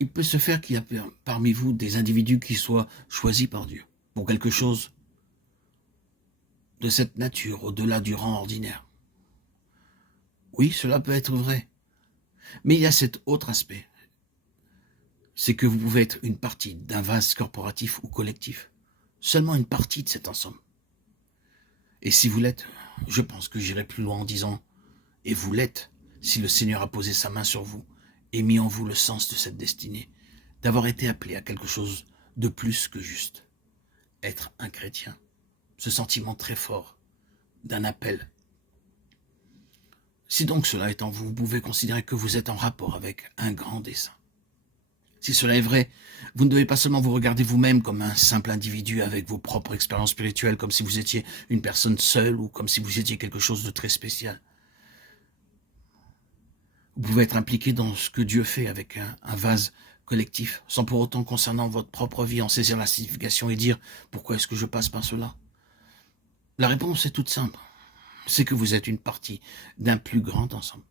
il peut se faire qu'il y a parmi vous des individus qui soient choisis par Dieu pour quelque chose de cette nature, au-delà du rang ordinaire. Oui, cela peut être vrai. Mais il y a cet autre aspect. C'est que vous pouvez être une partie d'un vase corporatif ou collectif. Seulement une partie de cet ensemble. Et si vous l'êtes, je pense que j'irai plus loin en disant, et vous l'êtes, si le Seigneur a posé sa main sur vous et mis en vous le sens de cette destinée, d'avoir été appelé à quelque chose de plus que juste. Être un chrétien, ce sentiment très fort d'un appel. Si donc cela est en vous, vous pouvez considérer que vous êtes en rapport avec un grand dessein. Si cela est vrai, vous ne devez pas seulement vous regarder vous-même comme un simple individu avec vos propres expériences spirituelles, comme si vous étiez une personne seule ou comme si vous étiez quelque chose de très spécial. Vous pouvez être impliqué dans ce que Dieu fait avec un vase collectif, sans pour autant concernant votre propre vie en saisir la signification et dire « Pourquoi est-ce que je passe par cela ?» La réponse est toute simple, c'est que vous êtes une partie d'un plus grand ensemble.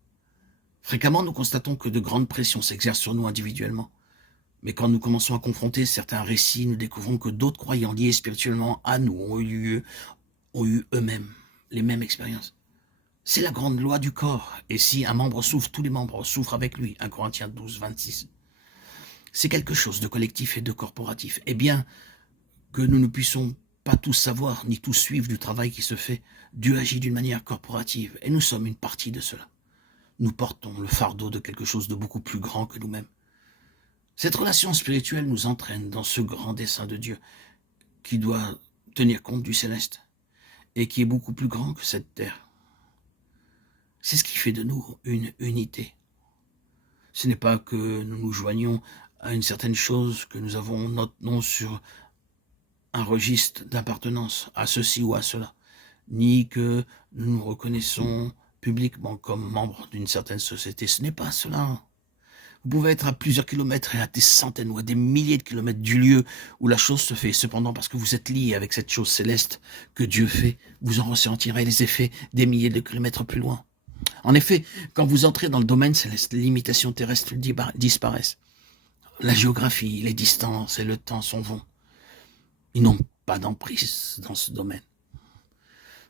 Fréquemment, nous constatons que de grandes pressions s'exercent sur nous individuellement. Mais quand nous commençons à confronter certains récits, nous découvrons que d'autres croyants liés spirituellement à nous ont eu eux-mêmes les mêmes expériences. C'est la grande loi du corps. Et si un membre souffre, tous les membres souffrent avec lui. 1 Corinthiens 12, 26. C'est quelque chose de collectif et de corporatif. Et bien que nous ne puissions pas tous savoir ni tous suivre du travail qui se fait, Dieu agit d'une manière corporative et nous sommes une partie de cela. Nous portons le fardeau de quelque chose de beaucoup plus grand que nous-mêmes. Cette relation spirituelle nous entraîne dans ce grand dessein de Dieu qui doit tenir compte du céleste et qui est beaucoup plus grand que cette terre. C'est ce qui fait de nous une unité. Ce n'est pas que nous nous joignons à une certaine chose, que nous avons notre nom sur un registre d'appartenance à ceci ou à cela, ni que nous nous reconnaissons publiquement comme membres d'une certaine société. Ce n'est pas cela. Vous pouvez être à plusieurs kilomètres et à des centaines ou à des milliers de kilomètres du lieu où la chose se fait. Cependant, parce que vous êtes liés avec cette chose céleste que Dieu fait, vous en ressentirez les effets des milliers de kilomètres plus loin. En effet, quand vous entrez dans le domaine céleste, les limitations terrestres disparaissent. La géographie, les distances et le temps s'en vont. Ils n'ont pas d'emprise dans ce domaine.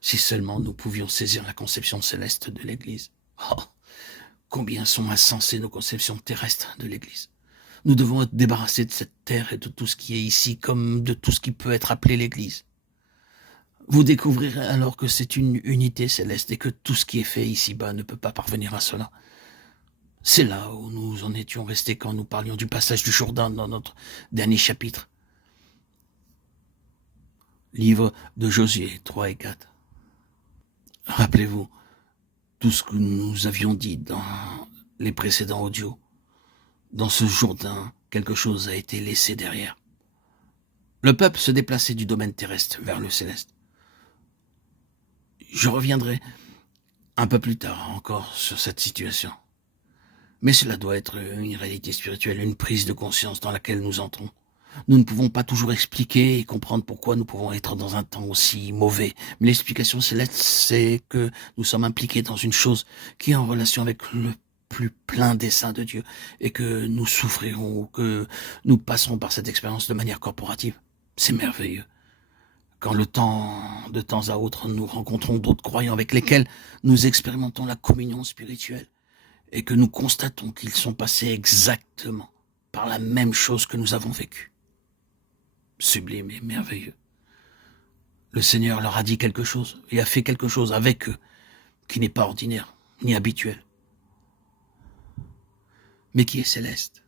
Si seulement nous pouvions saisir la conception céleste de l'Église. Oh, combien sont insensées nos conceptions terrestres de l'Église. Nous devons être débarrassés de cette terre et de tout ce qui est ici, comme de tout ce qui peut être appelé l'Église. Vous découvrirez alors que c'est une unité céleste et que tout ce qui est fait ici-bas ne peut pas parvenir à cela. C'est là où nous en étions restés quand nous parlions du passage du Jourdain dans notre dernier chapitre. Livre de Josué 3 et 4. Rappelez-vous tout ce que nous avions dit dans les précédents audios. Dans ce Jourdain, quelque chose a été laissé derrière. Le peuple se déplaçait du domaine terrestre vers le céleste. Je reviendrai un peu plus tard encore sur cette situation. Mais cela doit être une réalité spirituelle, une prise de conscience dans laquelle nous entrons. Nous ne pouvons pas toujours expliquer et comprendre pourquoi nous pouvons être dans un temps aussi mauvais. Mais l'explication céleste, c'est que nous sommes impliqués dans une chose qui est en relation avec le plus plein dessein de Dieu et que nous souffrirons ou que nous passerons par cette expérience de manière corporative. C'est merveilleux. Quand de temps à autre, nous rencontrons d'autres croyants avec lesquels nous expérimentons la communion spirituelle et que nous constatons qu'ils sont passés exactement par la même chose que nous avons vécue. Sublime et merveilleux. Le Seigneur leur a dit quelque chose et a fait quelque chose avec eux qui n'est pas ordinaire ni habituel, mais qui est céleste.